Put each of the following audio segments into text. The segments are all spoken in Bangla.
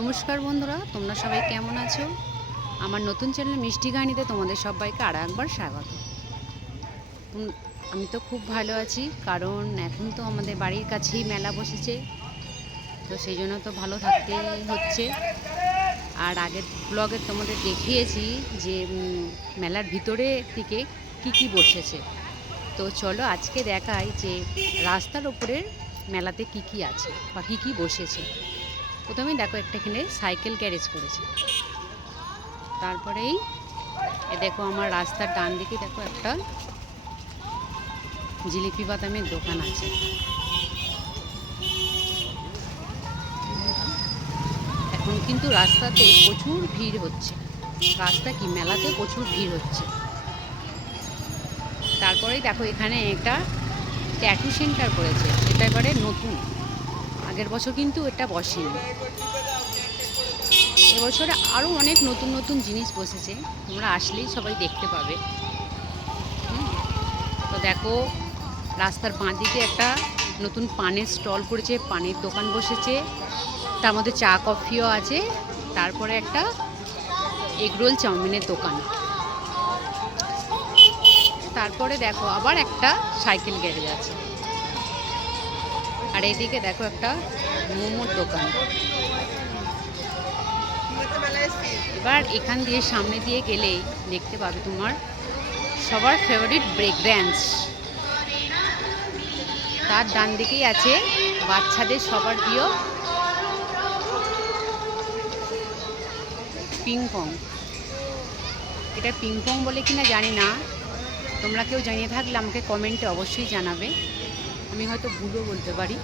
নমস্কার বন্ধুরা, তোমরা সবাই কেমন আছো? আমার নতুন চ্যানেল মিষ্টি কাহিনীতে তোমাদের সবাইকে আরও একবার স্বাগত। আমি তো খুব ভালো আছি, কারণ এখন তো আমাদের বাড়ির কাছেই মেলা বসেছে, তো সেই জন্য তো ভালো থাকতেই হচ্ছে। আর আগের ব্লগে তোমাদের দেখিয়েছি যে মেলার ভিতরে দিকে কি বসেছে। তো চলো আজকে দেখাই যে রাস্তার ওপরের মেলাতে কি আছে বা কি বসেছে। প্রথমেই দেখো একটা এখানে সাইকেল গ্যারেজ করেছে। তারপরেই দেখো আমার রাস্তার ডান দিকে দেখো একটা জিলিপি বাদামের দোকান আছে। এখন কিন্তু রাস্তাতে প্রচুর ভিড় হচ্ছে, মেলাতে প্রচুর ভিড় হচ্ছে। তারপরেই দেখো এখানে একটা ট্যাটু সেন্টার করেছে, এটা এবারে নতুন, আগের বছর কিন্তু এটা বসেনি। এবছরে আরও অনেক নতুন নতুন জিনিস বসেছে, তোমরা আসলেই সবাই দেখতে পাবে। তো দেখো রাস্তার বাঁ দিকে একটা নতুন পানের স্টল করেছে, পানের দোকান বসেছে, তার মধ্যে চা কফিও আছে। তারপরে একটা এগরোল চাউমিনের দোকান। তারপরে দেখো আবার একটা সাইকেল গ্যারেজ আছে। আর এইদিকে দেখো একটা মোমোর দোকান। এবার এখান দিয়ে সামনে দিয়ে গেলেই দেখতে পাবে তোমার সবার ফেভারিট ব্রেক ড্যান্স। তার ডান দিকেই আছে বাচ্চাদের সবার প্রিয় পিংপং। এটা পিংপং বলে কিনা জানি না, তোমরা কেউ জানিয়ে থাকলে আমাকে কমেন্টে অবশ্যই জানাবে, আমি হয়তো ভুলও বলতে পারি।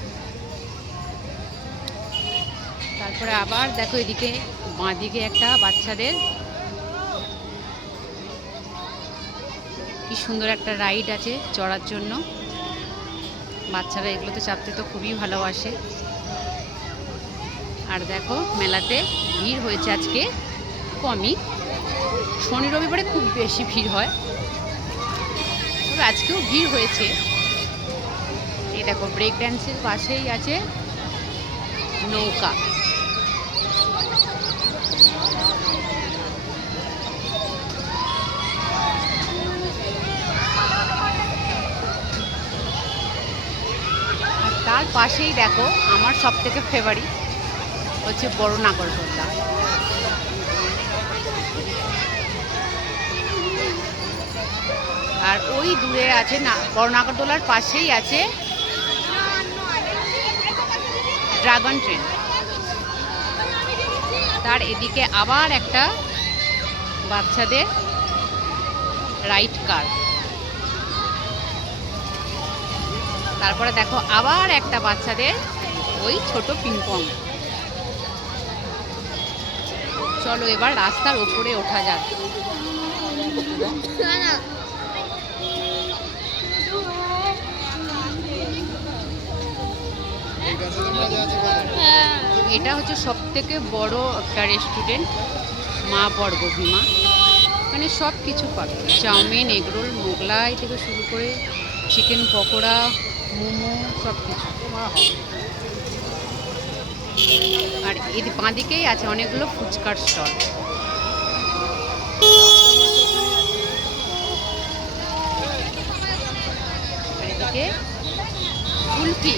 তারপরে আবার দেখো এদিকে বাঁ দিকে একটা বাচ্চাদের কি সুন্দর একটা রাইড আছে চড়ার জন্য। বাচ্চারা এগুলোতে চাপতে তো খুবই ভালোবাসে। আর দেখো মেলাতে ভিড় হয়েছে আজকে কমই, শনি রবিবারে খুব বেশি ভিড় হয়, তবে আজকেও ভিড় হয়েছে। এই দেখো ব্রেক ড্যান্সের পাশেই আছে নৌকা। আর তার পাশেই দেখো আমার সবথেকে ফেভারিট হচ্ছে বড় নাগরদোল্লা। আর ওই দূরে আছে না, বড় নাগরদোলার পাশেই আছে ড্রাগন ট্রেন। তার এদিকে আবার একটা বাচ্চাদের রাইড কার। তারপরে দেখো আবার একটা বাচ্চাদের ওই ছোট পিংপং। চলো এবার রাস্তার ওপরে ওঠা যাক। এটা হচ্ছে সবথেকে বড় একটা রেস্টুরেন্ট, মা বর্গভীমা। মানে সব কিছু পাবে, চাউমিন, এগরোল, মোগলাই থেকে শুরু করে চিকেন পকোড়া, মোমো, সব কিছু। আর এর বাঁ দিকেই আছে অনেকগুলো ফুচকার স্টল। এদিকে কুলফি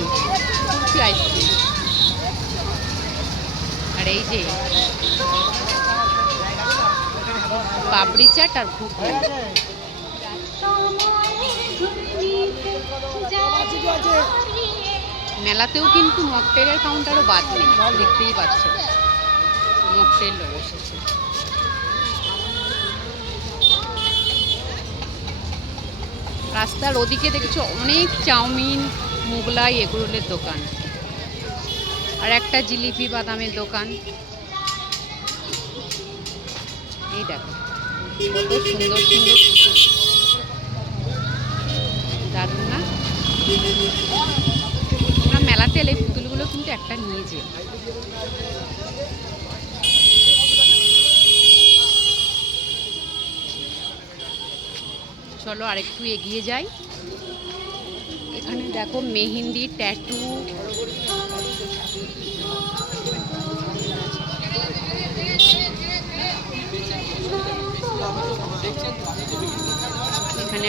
আইসক্রিম। আর এই যে পাপড়ি চাট আর ঘুগনি। মেলাতেও কিন্তু মকটেলের কাউন্টারও বাদ নেই, দেখতেই পাচ্ছ মকটেলও বসেছে। রাস্তার ওদিকে দেখছো অনেক চাউমিন, মোগলাই, এগরোলের দোকান, আর একটা জিলিপি বাদামের দোকান। এই দেখো কত সুন্দর সুন্দর পুতুল, দারুণ না? আমরা মেলাতে এলে পুতুলগুলো কিন্তু একটা নিয়ে যাই। চলো আরেকটু এগিয়ে যাই। এখানে দেখো মেহেন্দি, ট্যাটু,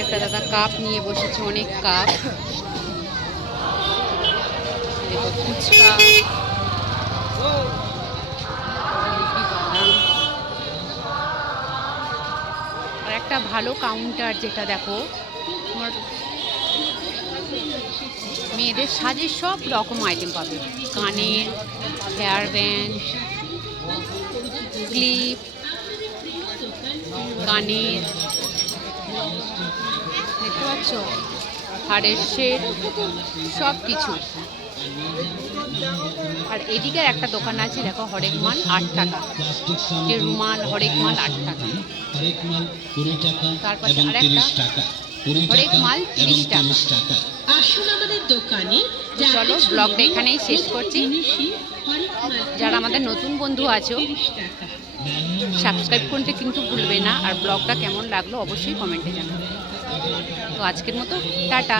একটা দাদা কাপ নিয়ে বসেছে, অনেক কাপ। দেখো ফুচকা, আর একটা ভালো কাউন্টার, যেটা দেখো তোমার মেয়েদের সাজের সব রকম আইটেম পাবে। কানের, হেয়ার ব্যান্ড, ক্লিপ, কানের, দেখতে পাচ্ছ, হাড়ের সেট, সব কিছু। আর এদিকে একটা দোকান আছে, দেখো হরেক মাল 8 টাকা, যে রুমাল হরেক মাল 8 টাকা। তার পাশে আর একটা হরেক মাল 30 টাকা। আসুন আমাদের দোকানে। চলো ব্লগটা এখানেই শেষ করছি। যারা আমাদের নতুন বন্ধু আছো, সাবস্ক্রাইব করতে কিন্তু ভুলবে না। আর ব্লগটা কেমন লাগলো অবশ্যই কমেন্টে জানাবে। তো আজকের মতো টাটা।